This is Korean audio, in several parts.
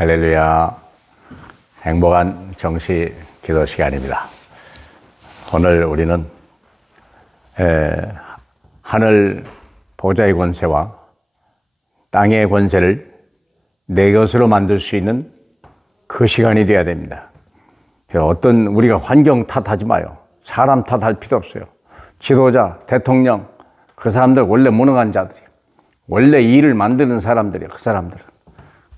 할렐루야. 행복한 정시 기도 시간입니다. 오늘 우리는 하늘 보좌의 권세와 땅의 권세를 내 것으로 만들 수 있는 그 시간이 되어야 됩니다. 어떤 우리가 환경 탓하지 마요. 사람 탓할 필요 없어요. 지도자, 대통령, 그 사람들 원래 무능한 자들이에요. 원래 일을 만드는 사람들이에요. 그 사람들은.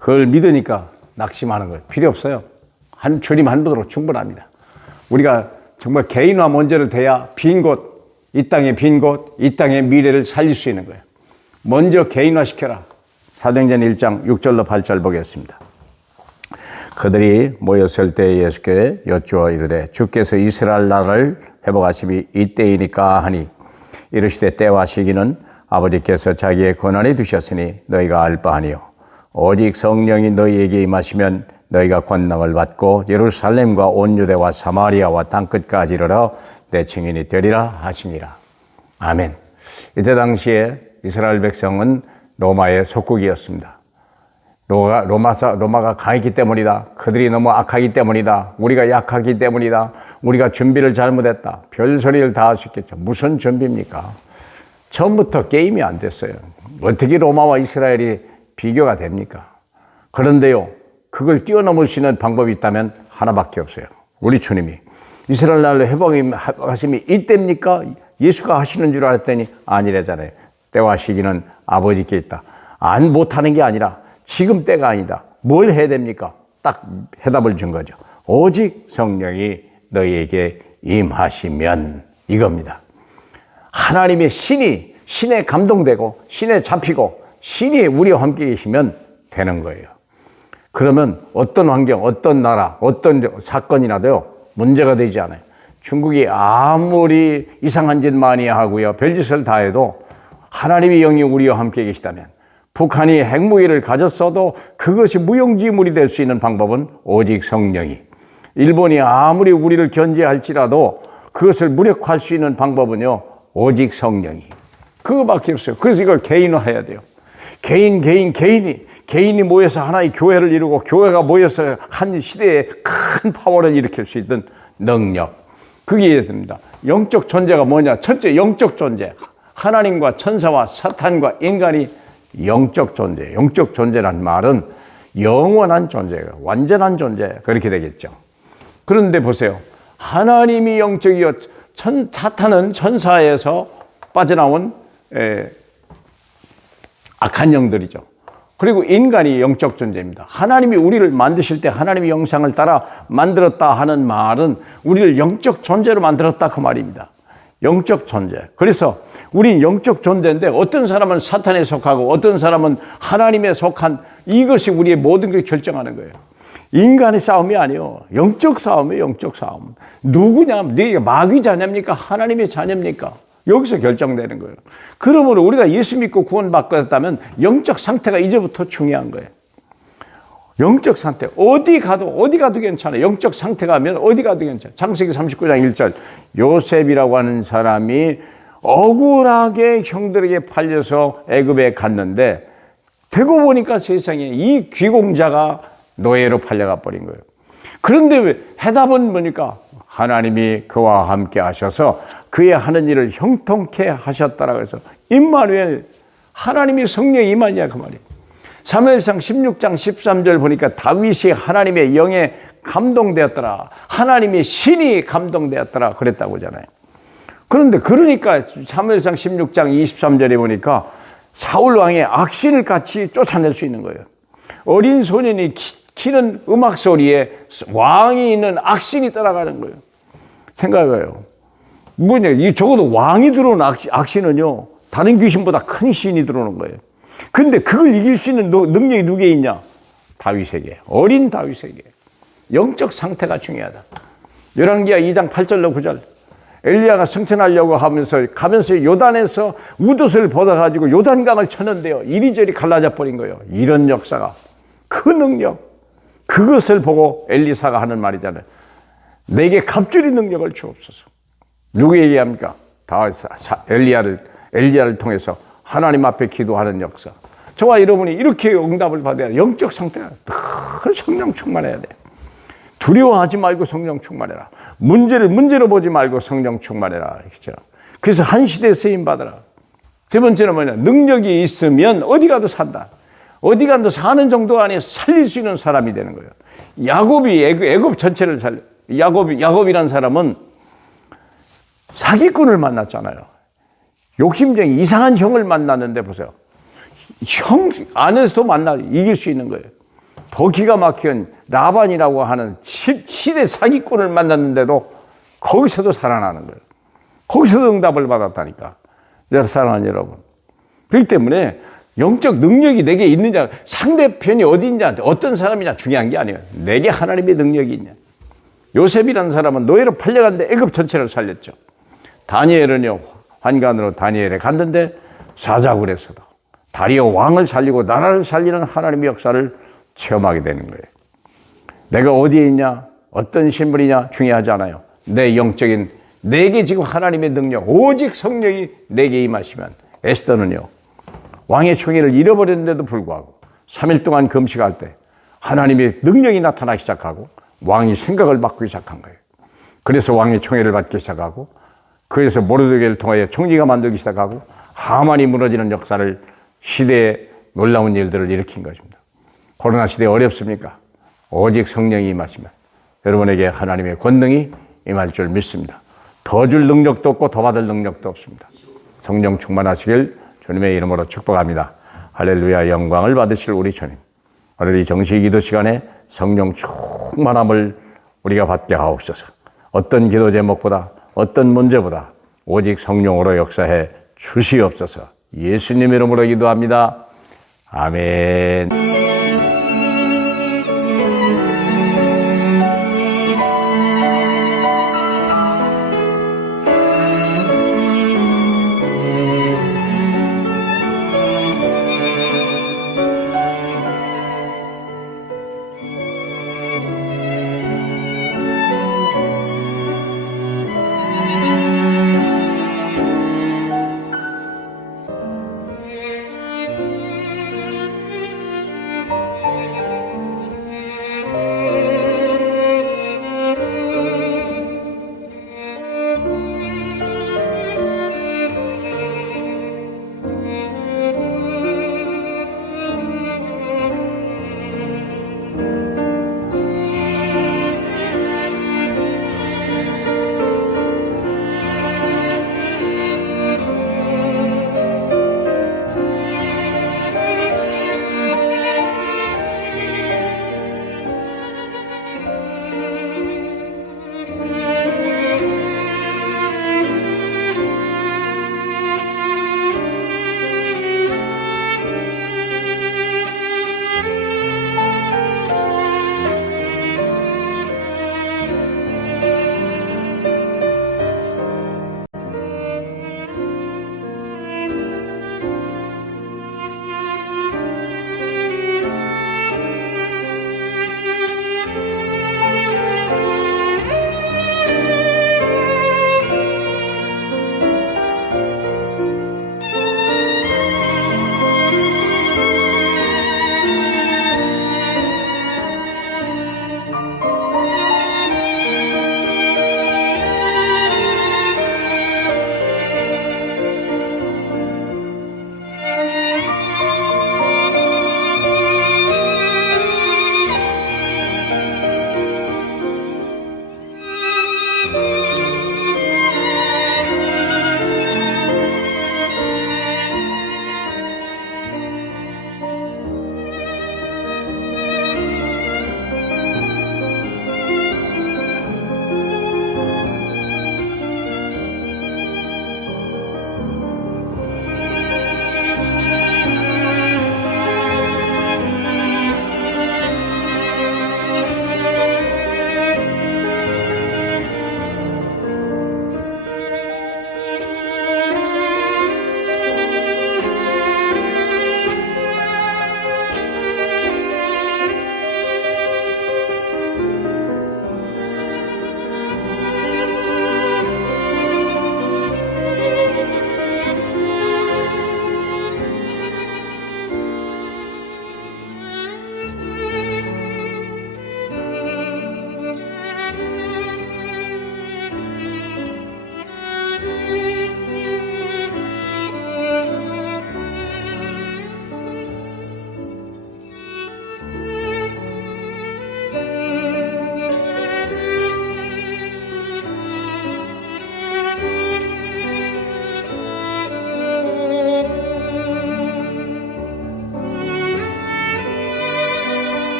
그걸 믿으니까 낙심하는 거예요. 필요 없어요. 한 주님 한 분으로 충분합니다. 우리가 정말 개인화 먼저를 돼야 빈 곳, 이 땅의 빈 곳, 이 땅의 미래를 살릴 수 있는 거예요. 먼저 개인화시켜라. 사도행전 1장 6절로 8절 보겠습니다. 그들이 모였을 때 예수께 여쭈어 이르되 주께서 이스라엘 나라를 회복하심이 이때이니까 하니 이르시되 때와 시기는 아버지께서 자기의 권한에 두셨으니 너희가 알 바 아니요 오직 성령이 너희에게 임하시면 너희가 권능을 받고 예루살렘과 온 유대와 사마리아와 땅끝까지 이르러 내 증인이 되리라 하시니라. 아멘. 이때 당시에 이스라엘 백성은 로마의 속국이었습니다. 로마가 강했기 때문이다. 그들이 너무 악하기 때문이다. 우리가 약하기 때문이다. 우리가 준비를 잘못했다. 별소리를 다 하셨겠죠. 무슨 준비입니까? 처음부터 게임이 안 됐어요. 어떻게 로마와 이스라엘이 비교가 됩니까? 그런데요, 그걸 뛰어넘을 수 있는 방법이 있다면 하나밖에 없어요. 우리 주님이 이스라엘 나라를 회복하심이 이때입니까? 예수가 하시는 줄 알았더니 아니래잖아요. 때와 시기는 아버지께 있다. 못하는 게 아니라 지금 때가 아니다. 뭘 해야 됩니까? 딱 해답을 준 거죠. 오직 성령이 너희에게 임하시면 이겁니다. 하나님의 신에 감동되고 신에 잡히고 신이 우리와 함께 계시면 되는 거예요. 그러면 어떤 환경, 어떤 나라, 어떤 사건이라도요 문제가 되지 않아요. 중국이 아무리 이상한 짓 많이 하고요 별짓을 다 해도 하나님의 영이 우리와 함께 계시다면, 북한이 핵무기를 가졌어도 그것이 무용지물이 될 수 있는 방법은 오직 성령이, 일본이 아무리 우리를 견제할지라도 그것을 무력화할 수 있는 방법은요 오직 성령이, 그거밖에 없어요. 그래서 이걸 개인화해야 돼요. 개인이 모여서 하나의 교회를 이루고 교회가 모여서 한 시대에 큰 파워를 일으킬 수 있는 능력, 그게 됩니다. 영적 존재가 뭐냐? 첫째, 영적 존재. 하나님과 천사와 사탄과 인간이 영적 존재. 영적 존재란 말은 영원한 존재가, 완전한 존재, 그렇게 되겠죠. 그런데 보세요. 하나님이 영적이요, 사탄은 천사에서 빠져나온 악한 영들이죠. 그리고 인간이 영적 존재입니다. 하나님이 우리를 만드실 때 하나님의 형상을 따라 만들었다 하는 말은 우리를 영적 존재로 만들었다 그 말입니다. 영적 존재. 그래서 우린 영적 존재인데 어떤 사람은 사탄에 속하고 어떤 사람은 하나님에 속한, 이것이 우리의 모든 걸 결정하는 거예요. 인간의 싸움이 아니에요. 영적 싸움이에요. 영적 싸움. 누구냐? 네가 마귀 자녀입니까? 하나님의 자녀입니까? 여기서 결정되는 거예요. 그러므로 우리가 예수 믿고 구원받았다면 영적 상태가 이제부터 중요한 거예요. 영적 상태. 어디 가도 괜찮아요. 영적 상태가 하면 어디 가도 괜찮아요. 창세기 39장 1절. 요셉이라고 하는 사람이 억울하게 형들에게 팔려서 애굽에 갔는데 되고 보니까 세상에 이 귀공자가 노예로 팔려가 버린 거예요. 그런데 왜 해답은 뭐니까? 하나님이 그와 함께 하셔서 그의 하는 일을 형통케 하셨다라고 해서 임마누엘, 하나님이 성령이 임하냐 그 말이에요. 사무엘상 16장 13절 보니까 다윗이 하나님의 영에 감동되었더라, 하나님의 신이 감동되었더라 그랬다고 하잖아요. 그러니까 사무엘상 16장 23절에 보니까 사울 왕의 악신을 같이 쫓아낼 수 있는 거예요. 어린 소년이 키는 음악 소리에 왕이 있는 악신이 따라가는 거예요. 생각해요. 적어도 왕이 들어오는 악신은요, 다른 귀신보다 큰 신이 들어오는 거예요. 근데 그걸 이길 수 있는 능력이 누구에 있냐? 다윗에게. 어린 다윗에게. 영적 상태가 중요하다. 열왕기하 2장 8절로 9절. 엘리야가 승천하려고 하면서 가면서 요단에서 웃옷을 벗어가지고 요단강을 쳤는데요, 이리저리 갈라져 버린 거예요. 이런 역사가, 그 능력, 그것을 보고 엘리사가 하는 말이잖아요. 내게 갑절의 능력을 주옵소서. 누구에게 합니까? 엘리야를 통해서 하나님 앞에 기도하는 역사. 저와 여러분이 이렇게 응답을 받아야 영적 상태가 늘 성령 충만해야 돼. 두려워하지 말고 성령 충만해라. 문제를 문제로 보지 말고 성령 충만해라. 그렇죠? 그래서 한 시대에 쓰임 받아라. 세 번째는 뭐냐? 능력이 있으면 어디 가도 산다. 어디 가도 사는 정도 안에 살릴 수 있는 사람이 되는 거예요. 야곱이 애굽 전체를 살려. 야곱이라는 사람은 사기꾼을 만났잖아요. 욕심쟁이 이상한 형을 만났는데 보세요. 형 안에서도 이길 수 있는 거예요. 더 기가 막힌 라반이라고 하는 시대 사기꾼을 만났는데도 거기서도 살아나는 거예요. 거기서도 응답을 받았다니까. 사랑하는 여러분. 그렇기 때문에 영적 능력이 내게 있느냐, 상대편이 어디 있냐, 어떤 사람이냐 중요한 게 아니에요. 내게 하나님의 능력이 있냐. 요셉이라는 사람은 노예로 팔려갔는데 애굽 전체를 살렸죠. 다니엘은요, 환관으로 다니엘에 갔는데 사자굴에서도 다리오 왕을 살리고 나라를 살리는 하나님의 역사를 체험하게 되는 거예요. 내가 어디에 있냐, 어떤 신분이냐 중요하지 않아요. 내 영적인, 내게 지금 하나님의 능력, 오직 성령이 내게 임하시면, 에스더는요, 왕의 총애를 잃어버렸는데도 불구하고 3일 동안 금식할 때 하나님의 능력이 나타나기 시작하고 왕이 생각을 바꾸기 시작한 거예요. 그래서 왕의 총애를 받기 시작하고, 그래서 모르드게를 통하여 총리가 만들기 시작하고 하만이 무너지는 역사를, 시대의 놀라운 일들을 일으킨 것입니다. 코로나 시대 어렵습니까? 오직 성령이 임하시면 여러분에게 하나님의 권능이 임할 줄 믿습니다. 더 줄 능력도 없고 더 받을 능력도 없습니다. 성령 충만하시길 주님의 이름으로 축복합니다. 할렐루야. 영광을 받으실 우리 주님, 오늘 이 정식 기도 시간에 성령 충만함을 우리가 받게 하옵소서. 어떤 기도 제목보다, 어떤 문제보다 오직 성령으로 역사해 주시옵소서. 예수님 이름으로 기도합니다. 아멘.